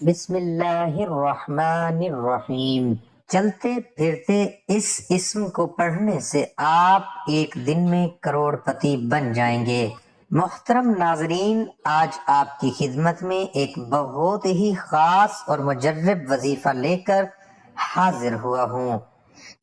بسم اللہ الرحمن الرحیم۔ چلتے پھرتے اس اسم کو پڑھنے سے آپ ایک دن میں کروڑ پتی بن جائیں گے۔ محترم ناظرین، آج آپ کی خدمت میں ایک بہت ہی خاص اور مجرب وظیفہ لے کر حاضر ہوا ہوں۔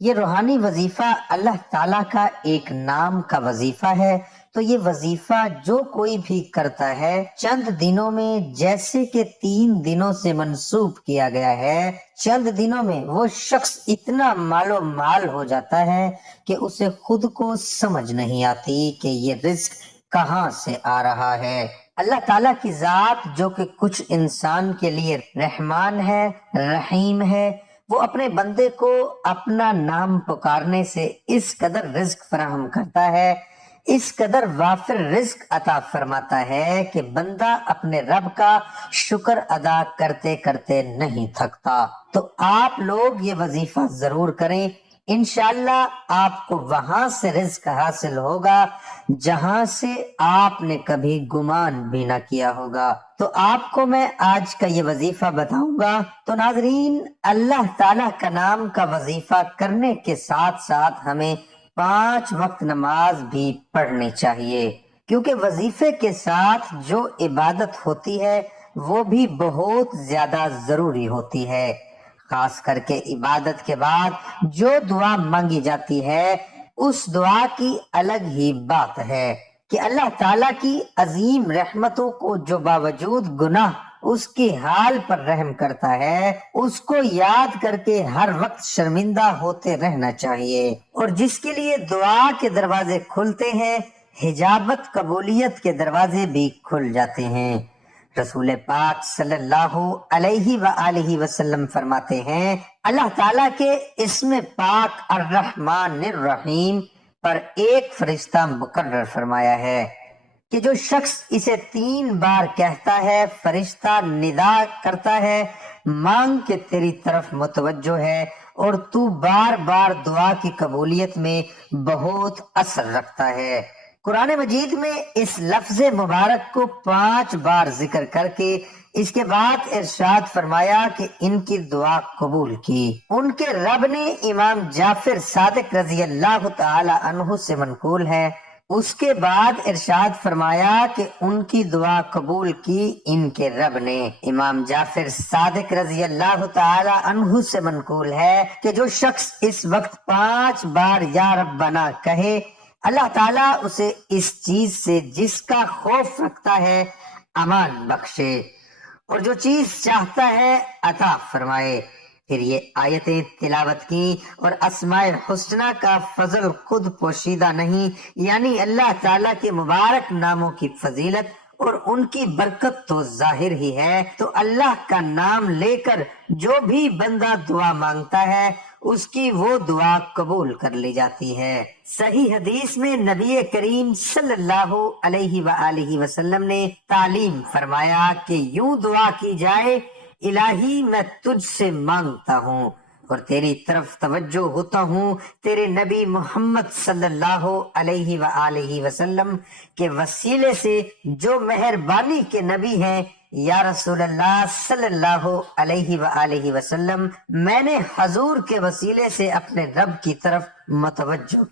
یہ روحانی وظیفہ اللہ تعالیٰ کا ایک نام کا وظیفہ ہے، تو یہ وظیفہ جو کوئی بھی کرتا ہے چند دنوں میں، جیسے کہ 3 دنوں سے منسوب کیا گیا ہے، چند دنوں میں وہ شخص اتنا مال و مال ہو جاتا ہے کہ اسے خود کو سمجھ نہیں آتی کہ یہ رزق کہاں سے آ رہا ہے۔ اللہ تعالیٰ کی ذات جو کہ کچھ انسان کے لیے رحمان ہے، رحیم ہے، وہ اپنے بندے کو اپنا نام پکارنے سے اس قدر رزق فراہم کرتا ہے، اس قدر وافر رزق عطا فرماتا ہے کہ بندہ اپنے رب کا شکر ادا کرتے کرتے نہیں تھکتا۔ تو آپ لوگ یہ وظیفہ ضرور کریں، انشاءاللہ آپ کو وہاں سے رزق حاصل ہوگا جہاں سے آپ نے کبھی گمان بھی نہ کیا ہوگا۔ تو آپ کو میں آج کا یہ وظیفہ بتاؤں گا۔ تو ناظرین، اللہ تعالیٰ کا نام کا وظیفہ کرنے کے ساتھ ساتھ ہمیں 5 وقت نماز بھی پڑھنی چاہیے، کیونکہ وظیفے کے ساتھ جو عبادت ہوتی ہے وہ بھی بہت زیادہ ضروری ہوتی ہے۔ خاص کر کے عبادت کے بعد جو دعا مانگی جاتی ہے اس دعا کی الگ ہی بات ہے کہ اللہ تعالیٰ کی عظیم رحمتوں کو جو باوجود گناہ اس کے حال پر رحم کرتا ہے، اس کو یاد کر کے ہر وقت شرمندہ ہوتے رہنا چاہیے، اور جس کے لیے دعا کے دروازے کھلتے ہیں، حجابت قبولیت کے دروازے بھی کھل جاتے ہیں۔ رسول پاک صلی اللہ علیہ وآلہ وسلم فرماتے ہیں، اللہ تعالیٰ کے اسم پاک الرحمن الرحیم پر ایک فرشتہ مقرر فرمایا ہے کہ جو شخص اسے 3 بار کہتا ہے، فرشتہ ندا کرتا ہے، مانگ کے تیری طرف متوجہ ہے، اور تو بار بار دعا کی قبولیت میں بہت اثر رکھتا ہے۔ قرآن مجید میں اس لفظ مبارک کو 5 بار ذکر کر کے اس کے بعد ارشاد فرمایا کہ ان کی دعا قبول کی۔ ان کے رب نے امام جعفر صادق رضی اللہ تعالی عنہ سے منقول ہے، اس کے بعد ارشاد فرمایا کہ ان کی دعا قبول کی ان کے رب نے۔ امام جعفر صادق رضی اللہ تعالی عنہ سے منقول ہے کہ جو شخص اس وقت 5 بار یا ربنا کہے، اللہ تعالیٰ اسے اس چیز سے جس کا خوف رکھتا ہے امان بخشے، اور جو چیز چاہتا ہے عطا فرمائے۔ پھر یہ آیتیں تلاوت کی، اور اسماء الحسنہ کا فضل خود پوشیدہ نہیں، یعنی اللہ تعالیٰ کے مبارک ناموں کی فضیلت اور ان کی برکت تو ظاہر ہی ہے۔ تو اللہ کا نام لے کر جو بھی بندہ دعا مانگتا ہے اس کی وہ دعا قبول کر لی جاتی ہے۔ صحیح حدیث میں نبی کریم صلی اللہ علیہ وآلہ وسلم نے تعلیم فرمایا کہ یوں دعا کی جائے، الہی میں تجھ سے مانگتا ہوں اور تیری طرف توجہ ہوتا ہوں، تیرے نبی محمد صلی اللہ علیہ وآلہ وسلم کے وسیلے سے جو مہربانی کے نبی ہیں، یا رسول اللہ صلی اللہ علیہ وآلہ وسلم، میں نے حضور کے وسیلے سے اپنے رب کی طرف توجہ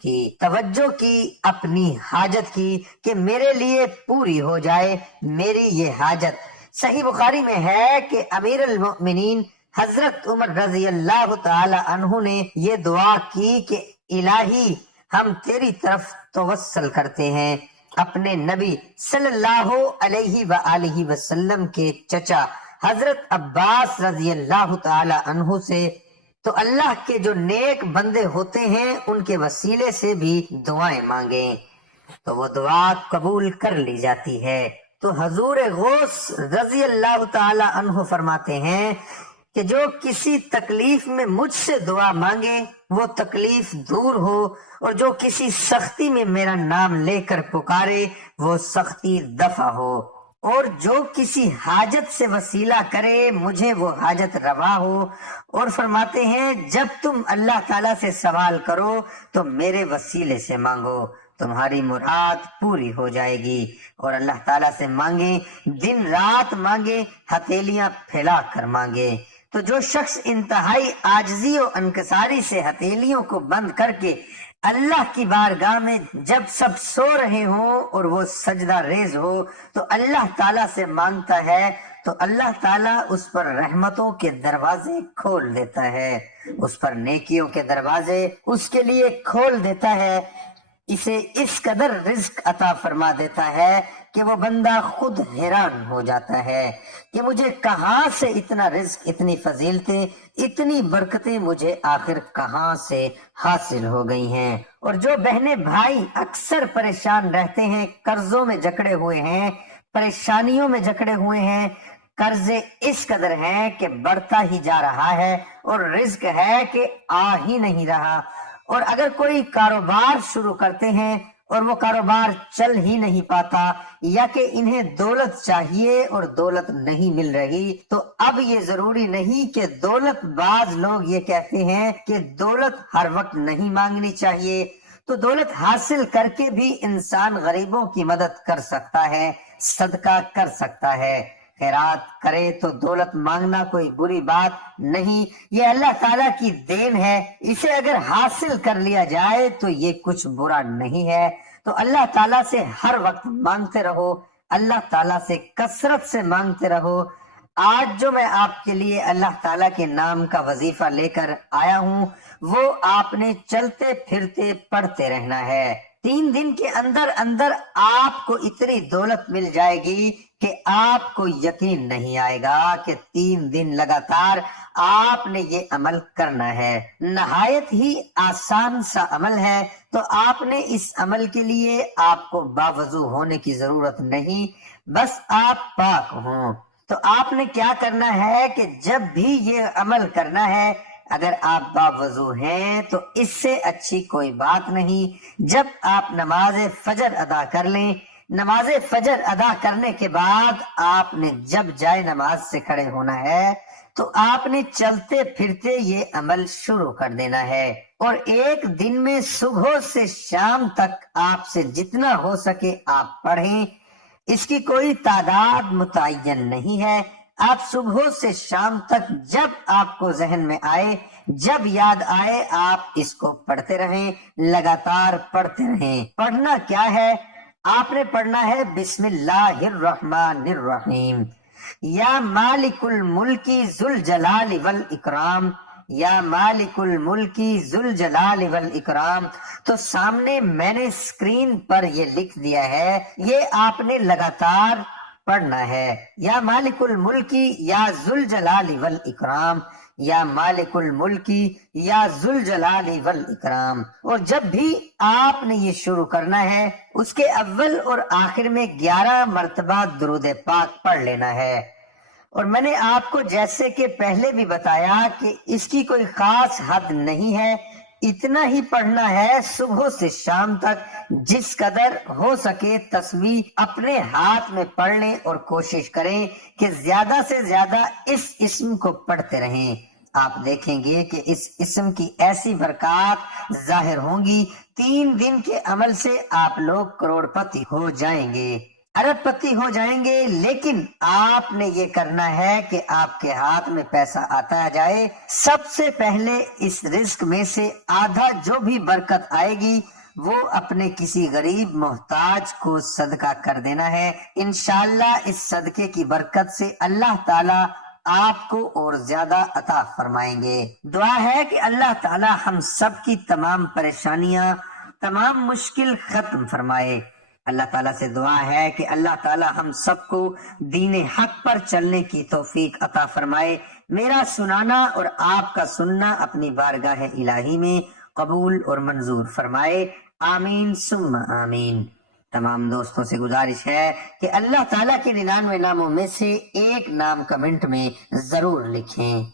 کی اپنی حاجت کی کہ میرے لیے پوری ہو جائے میری یہ حاجت۔ صحیح بخاری میں ہے کہ امیر المؤمنین حضرت عمر رضی اللہ تعالی عنہ نے یہ دعا کی کہ الہی ہم تیری طرف توسل کرتے ہیں اپنے نبی صلی اللہ علیہ وآلہ وسلم کے چچا حضرت عباس رضی اللہ تعالی عنہ سے، تو اللہ کے جو نیک بندے ہوتے ہیں ان کے وسیلے سے بھی دعائیں مانگیں تو وہ دعا قبول کر لی جاتی ہے۔ تو حضور غوث رضی اللہ تعالی عنہ فرماتے ہیں کہ جو کسی تکلیف میں مجھ سے دعا مانگے وہ تکلیف دور ہو، اور جو کسی سختی میں میرا نام لے کر پکارے وہ سختی دفع ہو، اور جو کسی حاجت سے وسیلہ کرے مجھے وہ حاجت روا ہو۔ اور فرماتے ہیں جب تم اللہ تعالیٰ سے سوال کرو تو میرے وسیلے سے مانگو، تمہاری مراد پوری ہو جائے گی۔ اور اللہ تعالیٰ سے مانگے، دن رات مانگے، ہتھیلیاں پھیلا کر مانگے۔ تو جو شخص انتہائی عاجزی و انکساری سے ہتھیلیوں کو بند کر کے اللہ کی بارگاہ میں جب سب سو رہے ہوں اور وہ سجدہ ریز ہو تو اللہ تعالیٰ سے مانگتا ہے تو اللہ تعالیٰ اس پر رحمتوں کے دروازے کھول دیتا ہے، اس پر نیکیوں کے دروازے اس کے لیے کھول دیتا ہے، اسے اس قدر رزق عطا فرما دیتا ہے کہ وہ بندہ خود حیران ہو جاتا ہے کہ مجھے کہاں سے اتنا رزق، اتنی فضیلتیں، اتنی برکتیں مجھے آخر کہاں سے حاصل ہو گئی ہیں۔ اور جو بہنیں بھائی اکثر پریشان رہتے ہیں، قرضوں میں جکڑے ہوئے ہیں، پریشانیوں میں جکڑے ہوئے ہیں، قرضے اس قدر ہیں کہ بڑھتا ہی جا رہا ہے اور رزق ہے کہ آ ہی نہیں رہا، اور اگر کوئی کاروبار شروع کرتے ہیں اور وہ کاروبار چل ہی نہیں پاتا، یا کہ انہیں دولت چاہیے اور دولت نہیں مل رہی، تو اب یہ ضروری نہیں کہ دولت، بعض لوگ یہ کہتے ہیں کہ دولت ہر وقت نہیں مانگنی چاہیے، تو دولت حاصل کر کے بھی انسان غریبوں کی مدد کر سکتا ہے، صدقہ کر سکتا ہے، خیرات کرے، تو دولت مانگنا کوئی بری بات نہیں، یہ اللہ تعالیٰ کی دین ہے، اسے اگر حاصل کر لیا جائے تو یہ کچھ برا نہیں ہے۔ تو اللہ تعالیٰ سے ہر وقت مانگتے رہو، اللہ تعالیٰ سے کثرت سے مانگتے رہو۔ آج جو میں آپ کے لیے اللہ تعالیٰ کے نام کا وظیفہ لے کر آیا ہوں وہ آپ نے چلتے پھرتے پڑھتے رہنا ہے۔ 3 دن کے اندر اندر آپ کو اتنی دولت مل جائے گی کہ آپ کو یقین نہیں آئے گا کہ 3 دن لگاتار آپ نے یہ عمل کرنا ہے۔ نہایت ہی آسان سا عمل ہے، تو آپ نے اس عمل کے لیے آپ کو باوضو ہونے کی ضرورت نہیں، بس آپ پاک ہوں۔ تو آپ نے کیا کرنا ہے کہ جب بھی یہ عمل کرنا ہے، اگر آپ باوضو ہیں تو اس سے اچھی کوئی بات نہیں۔ جب آپ نماز فجر ادا کر لیں، نماز فجر ادا کرنے کے بعد آپ نے جب جائے نماز سے کھڑے ہونا ہے تو آپ نے چلتے پھرتے یہ عمل شروع کر دینا ہے، اور ایک دن میں صبح سے شام تک آپ سے جتنا ہو سکے آپ پڑھیں، اس کی کوئی تعداد متعین نہیں ہے، آپ صبح سے شام تک جب آپ کو ذہن میں آئے، جب یاد آئے، آپ اس کو پڑھتے رہیں، لگاتار پڑھتے رہیں۔ پڑھنا کیا ہے؟ آپ نے پڑھنا ہے بسم اللہ الرحمن الرحیم، یا مالک الملک ذو الجلال والاکرام، یا مالک الملک ذو الجلال والاکرام۔ تو سامنے میں نے اسکرین پر یہ لکھ دیا ہے، یہ آپ نے لگاتار پڑھنا ہے، یا مالک الملک یا ذو الجلال والاکرام، یا مالک الملک یا ذو الجلال والاکرام۔ اور جب بھی آپ نے یہ شروع کرنا ہے اس کے اول اور آخر میں 11 مرتبہ درود پاک پڑھ لینا ہے۔ اور میں نے آپ کو جیسے کہ پہلے بھی بتایا کہ اس کی کوئی خاص حد نہیں ہے، اتنا ہی پڑھنا ہے صبح سے شام تک، جس قدر ہو سکے تسبیح اپنے ہاتھ میں پڑھ لیں، اور کوشش کریں کہ زیادہ سے زیادہ اس اسم کو پڑھتے رہیں۔ آپ دیکھیں گے کہ اس اسم کی ایسی برکات ظاہر ہوں گی، 3 دن کے عمل سے آپ لوگ کروڑ پتی ہو جائیں گے، ارب پتی ہو جائیں گے۔ لیکن آپ نے یہ کرنا ہے کہ آپ کے ہاتھ میں پیسہ آتا جائے، سب سے پہلے اس رزق میں سے آدھا جو بھی برکت آئے گی وہ اپنے کسی غریب محتاج کو صدقہ کر دینا ہے۔ انشاءاللہ اس صدقے کی برکت سے اللہ تعالی آپ کو اور زیادہ عطا فرمائیں گے۔ دعا ہے کہ اللہ تعالی ہم سب کی تمام پریشانیاں، تمام مشکل ختم فرمائے۔ اللہ تعالیٰ سے دعا ہے کہ اللہ تعالیٰ ہم سب کو دین حق پر چلنے کی توفیق عطا فرمائے۔ میرا سنانا اور آپ کا سننا اپنی بارگاہ الہی میں قبول اور منظور فرمائے، آمین ثم آمین۔ تمام دوستوں سے گزارش ہے کہ اللہ تعالیٰ کے 99 ناموں میں سے ایک نام کمنٹ میں ضرور لکھیں۔